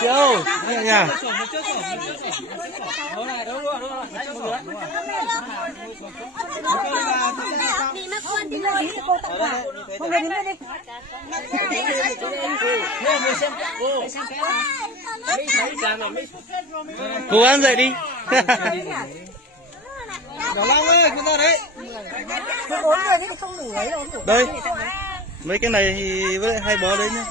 Chiều nhỉ. Cố gắng dậy đi. Nhỏ Long ơi, chúng ta đấy. Bốn người thì không đủ ấy đâu. Đây. Mấy cái này thì với hai bó đấy nhá.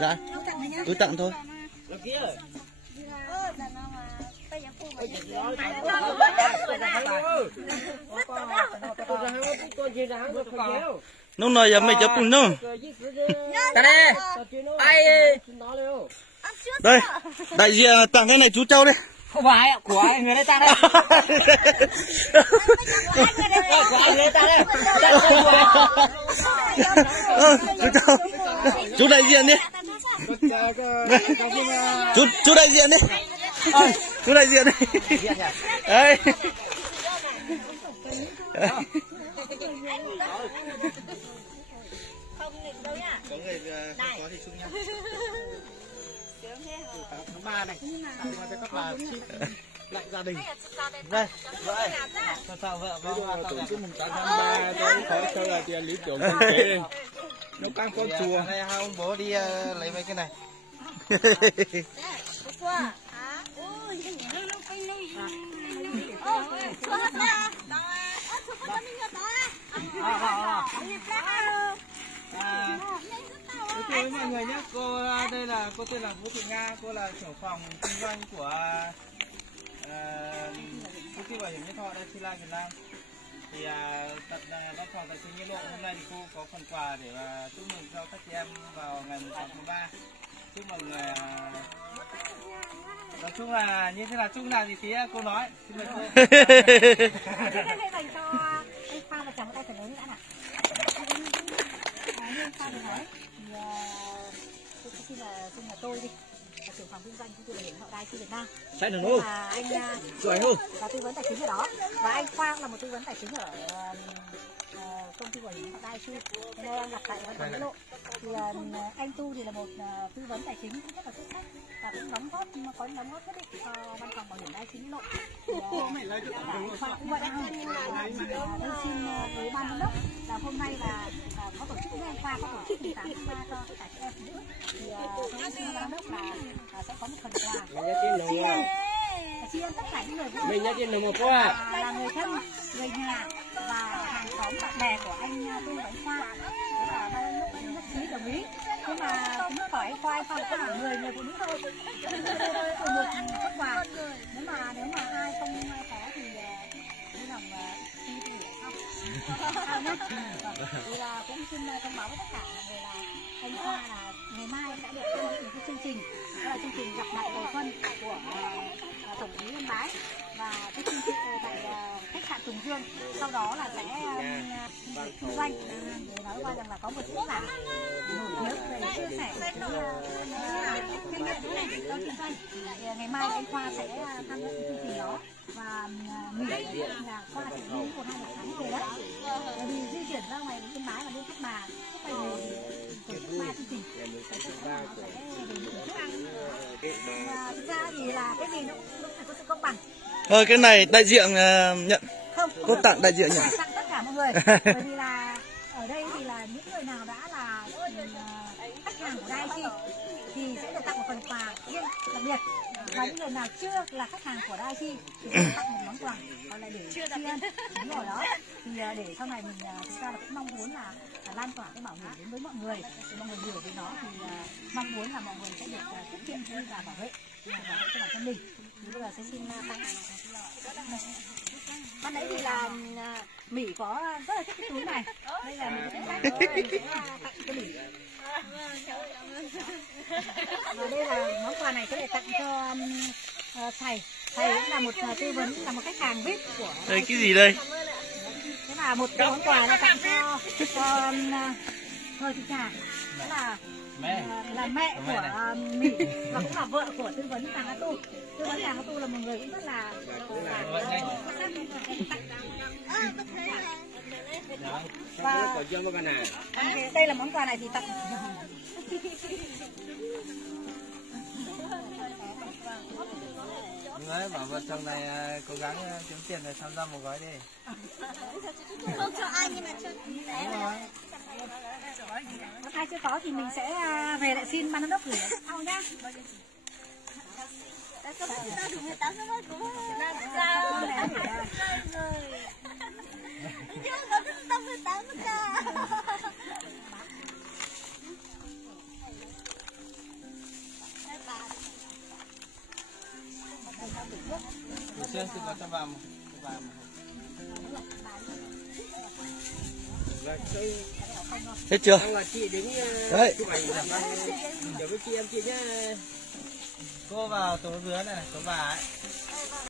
Dạ. Tôi tặng thôi. Lúc nào giờ mày chụp cùng đâu? Đây, đại diện tặng cái này chú Châu đây. Không phải của anh người đây ta đây. Của anh người ta đây. Chú Châu. Chú đại diện đi. Chú đại diện đi. Chú đại diện đi. Đấy. Có thì chung nhau. Tháng 3 này, tặng cho các bà lại gia đình. Đây, vậy. Sao vợ tổ chức mùng 8 tháng 3 cho là tiền lý tưởng kinh tế. Nó căng con chùa. Đây hai ông bố đi lấy mấy cái này. Thưa mọi người nhé, cô đây là cô tên là Vũ Thị Nga, cô là trưởng phòng kinh doanh của công ty bảo hiểm nhân thọ Daxila Việt Nam. Thì văn phòng tài chính Nghĩa Lộ hôm nay thì cô có phần quà để chúc mừng cho các chị em vào ngày 6 tháng 3. Chúc mừng nói chung là như thế nào, chung là gì tí cô nói. Xin mời cô. Dành cho anh Khoa và chồng tay phải lớn đã nào. Như anh Khoa vừa nói thì xin là tôi đi. Trưởng phòng kinh doanh công ty bảo hiểm nhân thọ Daxila Việt Nam. Sai được không? Anh giỏi hơn. Là tư vấn tài chính ở đó. Và anh Khoa là một tư vấn tài chính ở công ty bảo hiểm nhân thọ Daxila. Hôm nay đang gặp tại văn phòng Nghĩa Lộ. Thì anh Tu thì là một tư vấn tài chính rất là xuất sắc và cũng có những đóng góp nhất định cho văn phòng bảo hiểm Daxila Nghĩa Lộ. Khoa cũng vậy. Tôi xin với ban giám đốc là hôm nay là có tổ chức với anh Khoa, có tổ chức 18 tháng 3 cho tất cả chị em phụ nữ. Thì tôi xin ban giám đốc là sẽ có một phần quà tri ân tất cả những người mình nhắc trên một qua là người thân, người nhà và hàng xóm bạn bè của anh Tu và anh Khoa. Ban nhất trí đồng ý. Nhưng mà cũng khỏi anh Khoa có khoảng 10 người phụ nữ thôi. Tôi một xuất quà. Nếu mà ai không có thì vui lòng xin thì xong. Thì là cũng xin thông báo với tất cả mọi người là anh Khoa là ngày mai sẽ được tham dự một cái chương trình, đó là chương trình gặp mặt đầu xuân của tổng thống Yên Bái và cái chương trình tại khách sạn Tùng Dương. Sau đó là sẽ kinh doanh để nói qua rằng là có một diễn giả nổi tiếng về chia sẻ kinh nghiệm trong kinh doanh. Thì ngày mai anh Khoa sẽ tham gia cái chương trình đó và nghỉ là Khoa chỉ đi một 2 tháng về đấy. Bởi vì di chuyển ra ngoài Yên Bái và lên Thác Bà phải tổ chức 3 chương trình. Và thực ra thì là cái gì nó cũng phải có sự công bằng. Thôi cái này đại diện nhận. Không, cô tặng đại diện nhận. Tặng tất cả mọi người. Bởi vì là ở đây thì là những người nào đã là khách hàng của Daxila thì sẽ được tặng một phần quà riêng đặc biệt. Và những người nào chưa là khách hàng của Daxila thì sẽ tặng một món quà còn lại để tri ân đúng rồi đó. Thì để sau này mình chúng ta cũng mong muốn là lan tỏa cái bảo hiểm đến với mọi người để mọi người hiểu về nó thì mong muốn là mọi người sẽ được tiết kiệm và bảo vệ cho bản thân mình. Thì bây giờ sẽ xin tặng. Ban nãy thì là Mỹ có rất là thích cái túi này. Đây là mình sẽ tặng cho Mỹ. Và đây là món quà này sẽ để tặng cho thầy. Thầy cũng là một tư vấn, là một khách hàng VIP của. Đây cái gì đây? Thế là một cái món quà là tặng cho Thời Thị Trà. Đó là mẹ của Mỹ và cũng là vợ của tư vấn Giàng A Tu. Tư vấn Giàng A Tu là một người cũng rất là Và đây là món quà này thì tặng. Đúng đấy, bảo vợ chồng này cố gắng kiếm tiền để tham gia một gói đi. Không cho ai nhưng mà cho Ai chưa có thì mình sẽ về lại xin ban giám đốc gửi sau nhá. Có bác tao đủ 18 số mất cũng Sao? chứ có tao 18 mất cả. Buổi trưa xin vào cho bà một. Hết chưa? Chị đến Đấy. chụp ảnh làm ăn với chị em chị nhá. Cô vào tổ dứa này, tổ bà ấy.